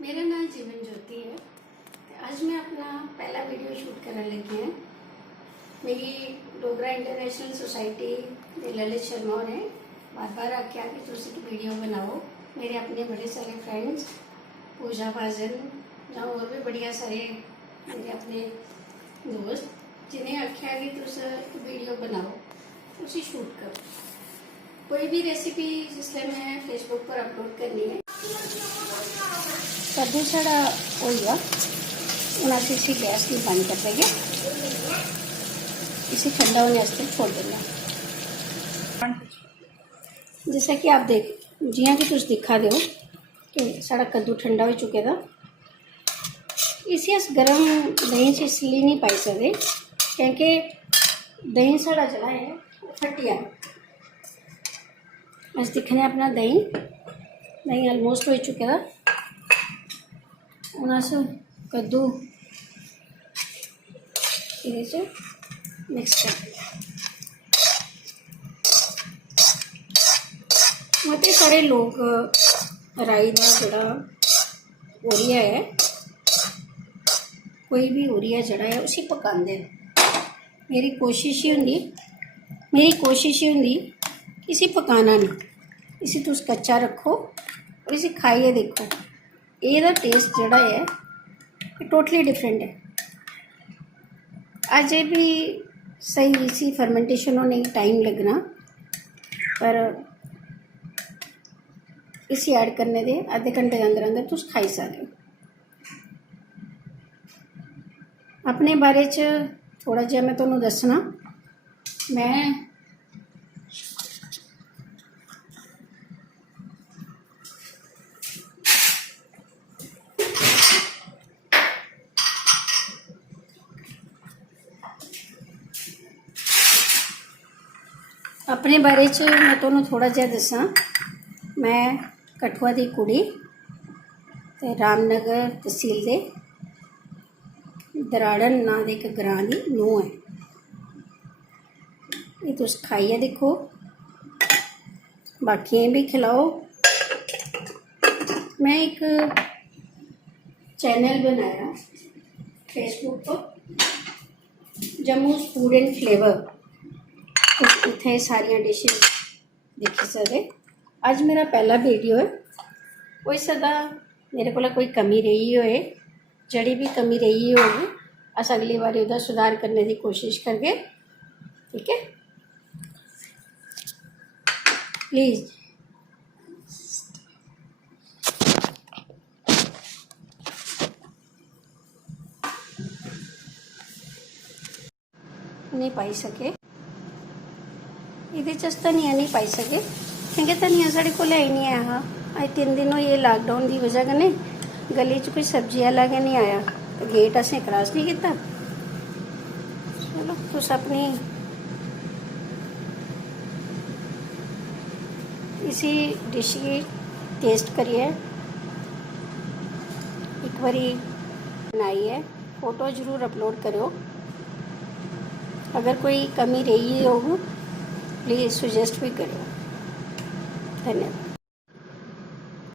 मेरा नाम जीवन ज्योति है। आज मैं अपना पहला वीडियो शूट करने लगी हैं। मेरी डोगरा इंटरनेशनल सोसाइटी दे ललित शर्मा ने बार बार आख्या कि तुसी की वीडियो बनाओ। मेरे अपने बड़े सारे फ्रेंड्स पूजा भाजन या और भी बढ़िया सारे मेरे अपने दोस्त जिन्हें आख्या कि तुस वीडियो बनाओ, उसी शूट करो। कोई भी रेसिपी जिसले मैं फेसबुक पर अपलोड करनी है कद्दू साढ़ा हो गया, हूँ अस इसी गैस की बंद कर देंगे, इसे ठंडा होने वास्ते छोड़ देंगे। जैसा कि आप देख जियां कि तुम दिखा दो कि साढ़ा कद्दू ठंडा हो चुके दा। इसी अस गर्म दही च इसलिए नहीं पाई सकते क्योंकि दही साढ़ा जड़ा है फटिया। अस दिखने अपना दही ऑलमोस्ट हो चुके दा। हूँ अस कद्दू ये मिक्स कर मत सारे लोग राई का जड़ा ओरिया है, कोई भी ओरिया जड़ा है उसी पकाते हैं। मेरी कोशिश ही होंगी इसी पकाना नहीं, इसी तुस कच्चा रखो और इसे खाइए देखो, ਇਹਦਾ टेस्ट जड़ा है ये टोटली डिफरेंट है। आज ये भी सही इसी फर्मेंटेशन होने की टाइम लगना, पर इसी ऐड करने दे आधे घंटे के अंदर तुम खाई सकते हो। अपने बारे च थोड़ा जिहा मैं तुहानूं दसना। मैं अपने बारे च मैं तुहानूं थोड़ा जिहा दसां। मैं कठुआ की कुड़ी ते रामनगर तहसील दे दराड़न नां दे एक ग्रां दी नूंह है। ये तुस खाइए देखो, बाकियां भी खिलाओ। मैं एक चैनल बनाया फेसबुक पर, जम्मू फूड एंड फ्लेवर, इतने सारिया डिशेज देखी सकते। अज मेरा पहला वीडियो है। कोई सदा मेरे को कोई कमी रही होए, जड़ी भी कमी रही होगी अस अगली बार उसका सुधार करने की कोशिश करके, ठीक है। प्लीज़ नहीं पाई सके ये धनिया नहीं पाई सके क्योंकि धनिया साढ़े को ही नहीं आया। हाँ अज 3 दिन हो ये लॉकडाउन की वजह कन्नै गली च कोई सब्जी आला के नहीं आया, तो गेट असें क्रॉस नहीं किया। चलो तुस अपनी इसी डिश की टेस्ट करिए, एक बारी बनाई है, फोटो जरूर अपलोड करो। अगर कोई कमी रही हो प्लीज़ सुजेस्ट भी करो। धन्यवाद।